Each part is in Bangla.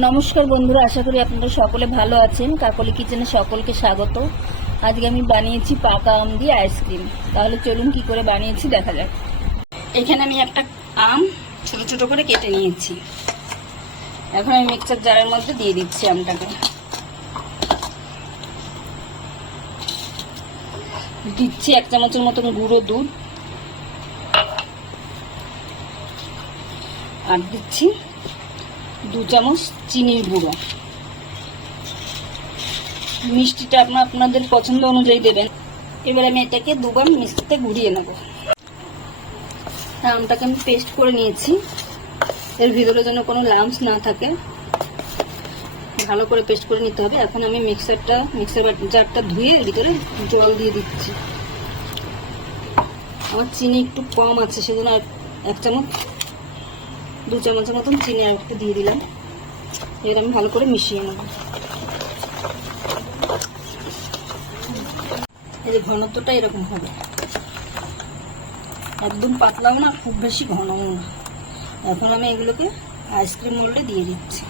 নমস্কার বন্ধুরা, আশা করি আপনারা সকলে ভালো আছেন। কাকলি কিচেনে সকলকে স্বাগত। আজকে আমি বানিয়েছি পাকা আম দিয়ে আইসক্রিম। তাহলে চলুন কি করে বানিয়েছি দেখা যাক। এখানে আমি একটা আম ছোট ছোট করে কেটে নিয়েছি। এখন আমি মিক্সার জারের মধ্যে দিয়ে দিচ্ছি আমটাকে। দিচ্ছি 1 চামচের মতন গুঁড়ো দুধ, আর দিচ্ছি 2 চামচ চিনির গুঁড়ো। মিষ্টিটা আপনাদের পছন্দ অনুযায়ী দেবেন। এবার আমি এটাকে দুবার মিক্সিতে ঘুরিয়ে নেব। আমটাকে আমি পেস্ট করে নিয়েছি। এর ভিতরে যেন কোনো লাম্পস না থাকে, ভালো করে পেস্ট করে নিতে হবে। এখন আমি মিক্সার জারটা ধুয়ে এর ভিতরে জল দিয়ে দিচ্ছি। আমার চিনি একটু কম আছে, সেজন্য 2 চামচের মতন চিনি আর একটু দিয়ে দিলাম। এবার আমি ভালো করে মিশিয়ে নেব। এই যে ঘনত্বটা এরকম হবে, একদম পাতলাও না, খুব বেশি ঘনও না। এখন আমি এগুলোকে আইসক্রিম মোল্ডে দিয়ে দিচ্ছি।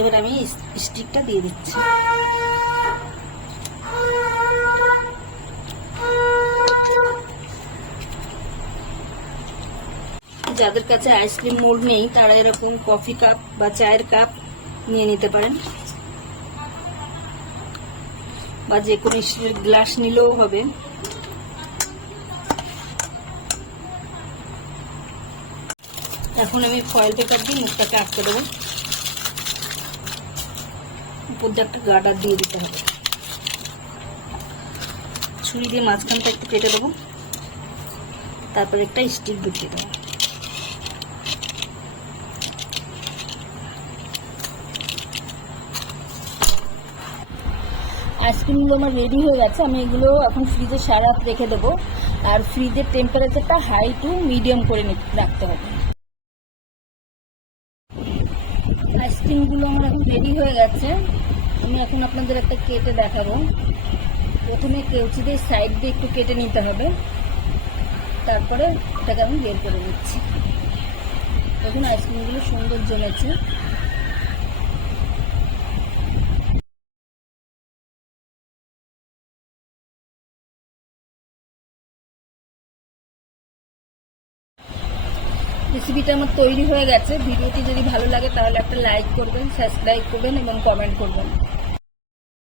এবার আমি স্টিকটা দিয়ে দিচ্ছি। যাদের কাছে আইসক্রিম মোল্ড নেই তারা এরকম কফি কাপ বা চায়ের কাপ নিয়ে নিতে পারেন, বা যে কোনো স্টিলের গ্লাস নিলেও হবে। এখন আমি ফয়েল পেপার দিয়ে মুখটাকে আটকে দেবো। উপর দিয়ে একটা গার্ডার দিয়ে দিতে হবে। ছুরি দিয়ে মাঝখানটা একটু কেটে দেবো, তারপর একটা স্টিক ঢুকিয়ে দেবো। আইসক্রিমগুলো আমার রেডি হয়ে গেছে। আমি এগুলো এখন ফ্রিজে সারা রাত রেখে দেবো। আর ফ্রিজের টেম্পারেচারটা হাই টু মিডিয়াম করে রাখতে হবে। আইসক্রিমগুলো আমার এখন রেডি হয়ে গেছে। আমি এখন আপনাদের একটা কেটে দেখাবো। প্রথমে কেউচি দিয়ে সাইড দিয়ে একটু কেটে নিতে হবে, তারপরে এটাকে আমি বের করে নিচ্ছি। দেখুন আইসক্রিমগুলো সুন্দর জমেছে। রেসিপিটা আমার তৈরি হয়ে গেছে। ভিডিওটি যদি ভালো লাগে তাহলে একটা লাইক করবেন, সাবস্ক্রাইব করবেন এবং কমেন্ট করবেন।